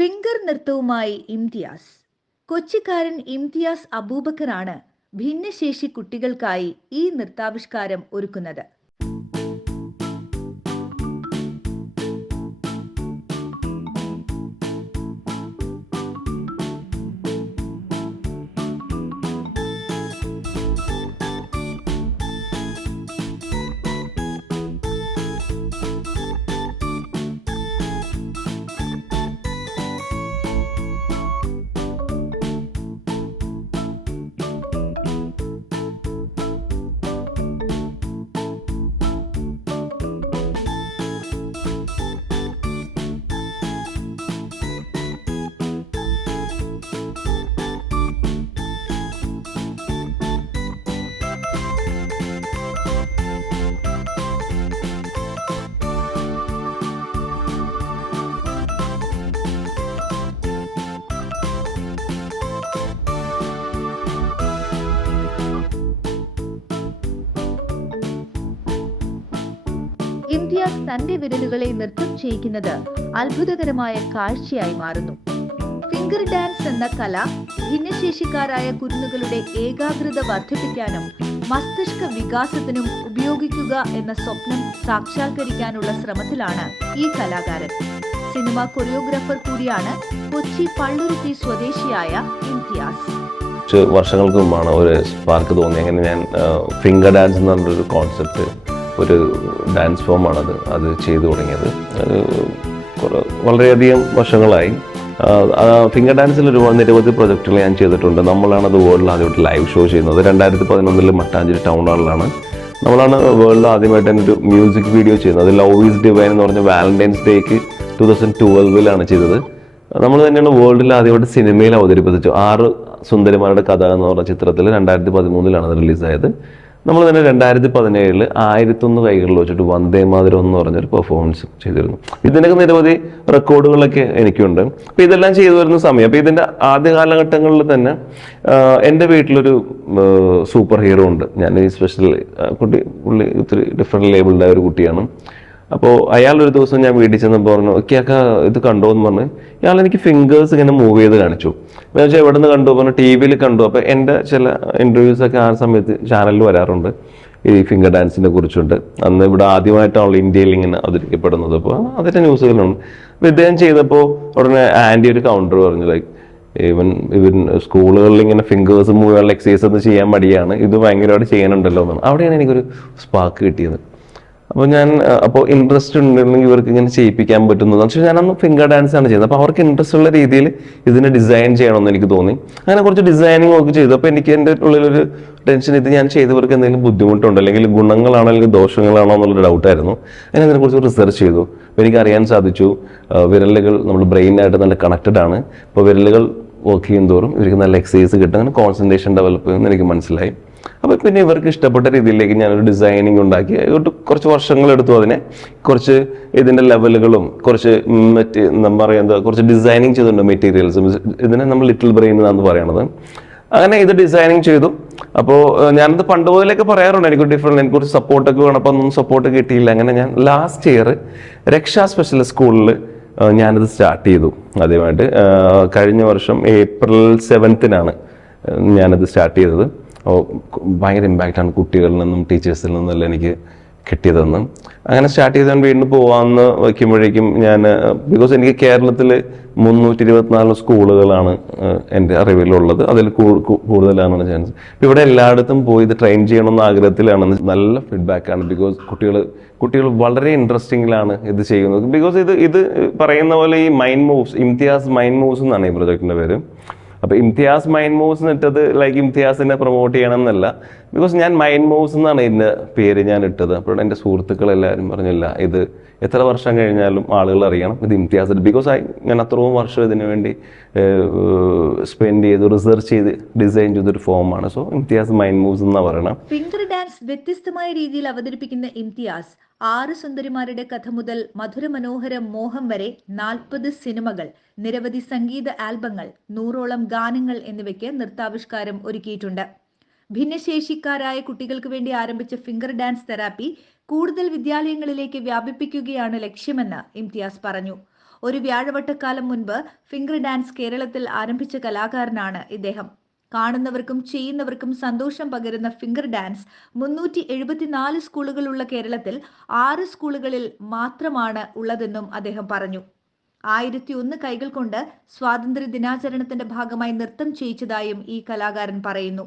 Finger നൃത്തവുമായി Imtiaz. കൊച്ചിക്കാരൻ Imtiaz അബൂബക്കറാണ് ഭിന്നശേഷി കുട്ടികൾക്കായി ഈ നൃത്താവിഷ്കാരം ഒരുക്കുന്നത്. ഇംതിയാസ് തന്റെ വിരലുകളെ നൃത്തം ചെയ്യിക്കുന്നത് അത്ഭുതകരമായ കാഴ്ചയായി മാറുന്നു. ഫിംഗർ ഡാൻസ് എന്ന കല ഭിന്നശേഷിക്കാരായ കുരുന്നുകളുടെ ഏകാഗ്രത വർദ്ധിപ്പിക്കാനും മസ്തിഷ്ക വികാസത്തിനും ഉപയോഗിക്കുക എന്ന സ്വപ്നം സാക്ഷാത്കരിക്കാനുള്ള ശ്രമത്തിലാണ് ഈ കലാകാരൻ. സിനിമ കൊറിയോഗ്രാഫർ കൂടിയാണ് കൊച്ചി പള്ളുരുത്തി സ്വദേശിയായ ഇംതിയാസ്. വർഷങ്ങൾക്ക് മുമ്പാണ് ഒരു സ്പാർക്ക് തോന്നി. അങ്ങനെ ഞാൻ ഫിംഗർ ഡാൻസ് എന്ന് പറഞ്ഞൊരു കോൺസെപ്റ്റ്, ഒരു ഡാൻസ് ഫോമാണത്, അത് ചെയ്തു തുടങ്ങിയത്. വളരെയധികം വർഷങ്ങളായി. ഫിംഗർ ഡാൻസിൽ നിരവധി പ്രൊജക്റ്റുകൾ ഞാൻ ചെയ്തിട്ടുണ്ട്. നമ്മളാണ് അത് വേൾഡിൽ ആദ്യമായിട്ട് ലൈവ് ഷോ ചെയ്യുന്നത്. 2011 മട്ടാഞ്ചേരി ടൗൺ ഹാളിലാണ്. നമ്മളാണ് വേൾഡിൽ ആദ്യമായിട്ട് തന്നെ ഒരു മ്യൂസിക് വീഡിയോ ചെയ്യുന്നത്. അത് ലവ് ഈസ് ഡിവൈൻ എന്ന് പറഞ്ഞ വാലന്റൈൻസ് ഡേക്ക് 2012 ചെയ്തത്. നമ്മൾ തന്നെയാണ് വേൾഡിൽ ആദ്യമായിട്ട് സിനിമയിൽ അവതരിപ്പിച്ചു. 6 സുന്ദരിമാരുടെ കഥ എന്ന് പറഞ്ഞ ചിത്രത്തിൽ 2013 അത് റിലീസായത്. നമ്മൾ തന്നെ 2017 1001 കൈകളിൽ വെച്ചിട്ട് വന്ദേ മാതരം എന്ന് പറഞ്ഞൊരു പെർഫോമൻസ് ചെയ്തിരുന്നു. ഇതിനൊക്കെ നിരവധി റെക്കോർഡുകളൊക്കെ എനിക്കുണ്ട്. അപ്പോൾ ഇതെല്ലാം ചെയ്തു വരുന്ന സമയം, അപ്പോൾ ഇതിൻ്റെ ആദ്യ കാലഘട്ടങ്ങളിൽ തന്നെ എൻ്റെ വീട്ടിലൊരു സൂപ്പർ ഹീറോ ഉണ്ട്. ഞാൻ ഈ സ്പെഷ്യൽ പുള്ളി ഒത്തിരി ഡിഫറെൻറ്റ് ലേബിളുടെ ഒരു കുട്ടിയാണ്. അപ്പോൾ അയാൾ ഒരു ദിവസം ഞാൻ വീട്ടിൽ ചെന്നപ്പോൾ പറഞ്ഞു, ഒക്കെയൊക്കെ ഇത് കണ്ടോ എന്ന് പറഞ്ഞ് ഇയാൾ എനിക്ക് ഫിംഗേഴ്സ് ഇങ്ങനെ മൂവ് ചെയ്ത് കാണിച്ചു. എന്ന് വെച്ചാൽ എവിടെ നിന്ന് കണ്ടു പറഞ്ഞു, TV കണ്ടു. അപ്പോൾ എൻ്റെ ചില ഇൻ്റർവ്യൂസൊക്കെ ആ സമയത്ത് ചാനലിൽ വരാറുണ്ട് ഈ ഫിംഗർ ഡാൻസിനെ കുറിച്ചുണ്ട്. അന്ന് ഇവിടെ ആദ്യമായിട്ടാണല്ലോ ഇന്ത്യയിൽ ഇങ്ങനെ അവതരിക്കപ്പെടുന്നത്. അപ്പോൾ അതിൻ്റെ ന്യൂസുകളുണ്ട്. അപ്പോൾ ഇദ്ദേഹം ചെയ്തപ്പോൾ ഉടനെ ആൻറ്റി ഒരു കൗണ്ടർ പറഞ്ഞു, ലൈക്ക് ഇവൻ സ്കൂളുകളിൽ ഇങ്ങനെ ഫിംഗേഴ്സ് മൂവ് ചെയ്യാനുള്ള എക്സസൈസ് ഒന്നും ചെയ്യാൻ മടിയാണ്, ഇത് ഭയങ്കരമായിട്ട് ചെയ്യാനുണ്ടല്ലോ എന്നാണ്. അവിടെയാണ് എനിക്കൊരു സ്പാർക്ക് കിട്ടിയത്. അപ്പോൾ ഇൻട്രസ്റ്റ് ഉണ്ടെങ്കിൽ ഇവർക്ക് ഇങ്ങനെ ചെയ്യിപ്പിക്കാൻ പറ്റുന്നത്. പക്ഷേ ഞാനന്ന് ഫിംഗർ ഡാൻസ് ആണ് ചെയ്യുന്നത്. അപ്പോൾ അവർക്ക് ഇൻട്രസ്റ്റ് ഉള്ള രീതിയിൽ ഇതിനെ ഡിസൈൻ ചെയ്യണമെന്ന് എനിക്ക് തോന്നി. അങ്ങനെ കുറച്ച് ഡിസൈനിങ് ഒക്കെ ചെയ്തു. അപ്പോൾ എനിക്ക് എൻ്റെ ഉള്ളിലൊരു ടെൻഷൻ, ഇത് ഞാൻ ചെയ്തവർക്ക് എന്തെങ്കിലും ബുദ്ധിമുട്ടുണ്ടോ, അല്ലെങ്കിൽ ഗുണങ്ങളാണോ അല്ലെങ്കിൽ ദോഷങ്ങളാണോ എന്നുള്ളൊരു ഡൗട്ടായിരുന്നു. അങ്ങനെ അതിനെക്കുറിച്ച് റിസർച്ച് ചെയ്തു. അപ്പോൾ എനിക്ക് അറിയാൻ സാധിച്ചു വിരലുകൾ നമ്മുടെ ബ്രെയിനായിട്ട് നല്ല കണക്റ്റഡ് ആണ്. അപ്പോൾ വിരലുകൾ വർക്ക് ചെയ്യും തോറും ഇവർക്ക് നല്ല എക്സസൈസ് കിട്ടും, അങ്ങനെ കോൺസെൻട്രേഷൻ ഡെവലപ്പ് ചെയ്യുമെന്ന് എനിക്ക് മനസ്സിലായി. അപ്പോൾ പിന്നെ ഇവർക്ക് ഇഷ്ടപ്പെട്ട രീതിയിലേക്ക് ഞാനൊരു ഡിസൈനിങ് ഉണ്ടാക്കി. കുറച്ച് വർഷങ്ങളെടുത്തു. അതിനെ കുറച്ച് ഇതിൻ്റെ ലെവലുകളും കുറച്ച് കുറച്ച് ഡിസൈനിങ് ചെയ്തിട്ടുണ്ട്. മെറ്റീരിയൽസും ഇതിനെ നമ്മൾ ലിറ്റിൽ ബ്രെയിൻ എന്നാണ് പറയണത്. അങ്ങനെ ഇത് ഡിസൈനിങ് ചെയ്തു. അപ്പോൾ ഞാനത് പണ്ട് മുതലൊക്കെ പറയാറുണ്ട്, എനിക്ക് കുറച്ച് സപ്പോർട്ടൊക്കെ വേണം. അപ്പോൾ ഒന്നും സപ്പോർട്ട് കിട്ടിയില്ല. അങ്ങനെ ഞാൻ ലാസ്റ്റ് ഇയർ രക്ഷാ സ്പെഷ്യൽ സ്കൂളിൽ ഞാനിത് സ്റ്റാർട്ട് ചെയ്തു ആദ്യമായിട്ട്. കഴിഞ്ഞ വർഷം April 7 ഞാനത് സ്റ്റാർട്ട് ചെയ്തത്. ഭയങ്കര ഇമ്പാക്റ്റാണ് കുട്ടികളിൽ നിന്നും ടീച്ചേഴ്സിൽ നിന്നെല്ലാം എനിക്ക് കിട്ടിയതെന്ന്. അങ്ങനെ സ്റ്റാർട്ട് ചെയ്താൽ വീണ്ടും പോകാമെന്ന് വയ്ക്കുമ്പോഴേക്കും ബിക്കോസ് എനിക്ക് കേരളത്തിൽ 324 സ്കൂളുകളാണ് എൻ്റെ അറിവിലുള്ളത്. അതിൽ കൂടുതലാണ് ചാൻസ്. ഇവിടെ എല്ലായിടത്തും പോയി ഇത് ട്രെയിൻ ചെയ്യണമെന്ന ആഗ്രഹത്തിലാണ്. നല്ല ഫീഡ്ബാക്കാണ്. ബിക്കോസ് കുട്ടികൾ വളരെ ഇൻട്രസ്റ്റിംഗിലാണ് ഇത് ചെയ്യുന്നത്. ബിക്കോസ് ഇത് പറയുന്ന പോലെ ഈ mind moves, Imtiaz mind moves എന്നാണ് ഈ പ്രൊജക്റ്റിൻ്റെ പേര്. അപ്പോൾ ഇംതിയാസ് മൈൻഡ് മൂവ്സ് എന്നിട്ടത് ലൈക്ക് ഇംതിയാസിനെ പ്രൊമോട്ട് ചെയ്യണം എന്നല്ല. ബിക്കോസ് ഞാൻ മൈൻഡ് മൂവ്സ് എന്നാണ് ഇതിൻ്റെ പേര് ഞാൻ ഇട്ടത്. അപ്പോൾ എൻ്റെ സുഹൃത്തുക്കളെല്ലാവരും പറഞ്ഞില്ല, ഇത് എത്ര വർഷം കഴിഞ്ഞാലും ആളുകൾ അറിയണം ഇത് ഇംതിയാസ്. ബിക്കോസ് ഞാൻ അത്രയും വർഷം ഇതിനു വേണ്ടി സ്പെൻഡ് ചെയ്ത് റിസർച്ച് ചെയ്ത് ഡിസൈൻ ചെയ്തൊരു ഫോമാണ്. സോ ഇംതിയാസ് മൈൻഡ് മൂവ്സ് എന്നാണ് പറയണം. ഫിംഗർ ഡാൻസ് വ്യത്യസ്തമായ രീതിയിൽ അവതരിപ്പിക്കുന്ന ഇംതിയാസ് 6 സുന്ദരിമാരുടെ കഥ മുതൽ മധുരമനോഹര മോഹം വരെ 40 സിനിമകൾ, നിരവധി സംഗീത ആൽബങ്ങൾ, 100ഓളം ഗാനങ്ങൾ എന്നിവയ്ക്ക് നൃത്താവിഷ്കാരം ഒരുക്കിയിട്ടുണ്ട്. ഭിന്നശേഷിക്കാരായ കുട്ടികൾക്ക് വേണ്ടി ആരംഭിച്ച ഫിംഗർ ഡാൻസ് തെറാപ്പി കൂടുതൽ വിദ്യാലയങ്ങളിലേക്ക് വ്യാപിപ്പിക്കുകയാണ് ലക്ഷ്യമെന്ന് ഇംതിയാസ് പറഞ്ഞു. ഒരു വ്യാഴവട്ടക്കാലം മുൻപ് ഫിംഗർ ഡാൻസ് കേരളത്തിൽ ആരംഭിച്ച കലാകാരനാണ് ഇദ്ദേഹം. കാണുന്നവർക്കും ചെയ്യുന്നവർക്കും സന്തോഷം പകരുന്ന ഫിംഗർ ഡാൻസ് 374 സ്കൂളുകളുള്ള കേരളത്തിൽ 6 സ്കൂളുകളിൽ മാത്രമാണ് ഉള്ളതെന്നും അദ്ദേഹം പറഞ്ഞു. 1001 കൈകൾ കൊണ്ട് സ്വാതന്ത്ര്യ ദിനാചരണത്തിന്റെ ഭാഗമായി നൃത്തം ചെയ്യിച്ചതായും ഈ കലാകാരൻ പറയുന്നു.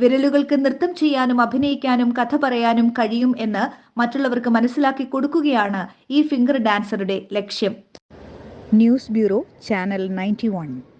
വിരലുകൾക്ക് നൃത്തം ചെയ്യാനും അഭിനയിക്കാനും കഥ പറയാനും കഴിയും എന്ന് മറ്റുള്ളവർക്ക് മനസ്സിലാക്കി കൊടുക്കുകയാണ് ഈ ഫിംഗർ ഡാൻസറുടെ ലക്ഷ്യം. News bureau, channel 91.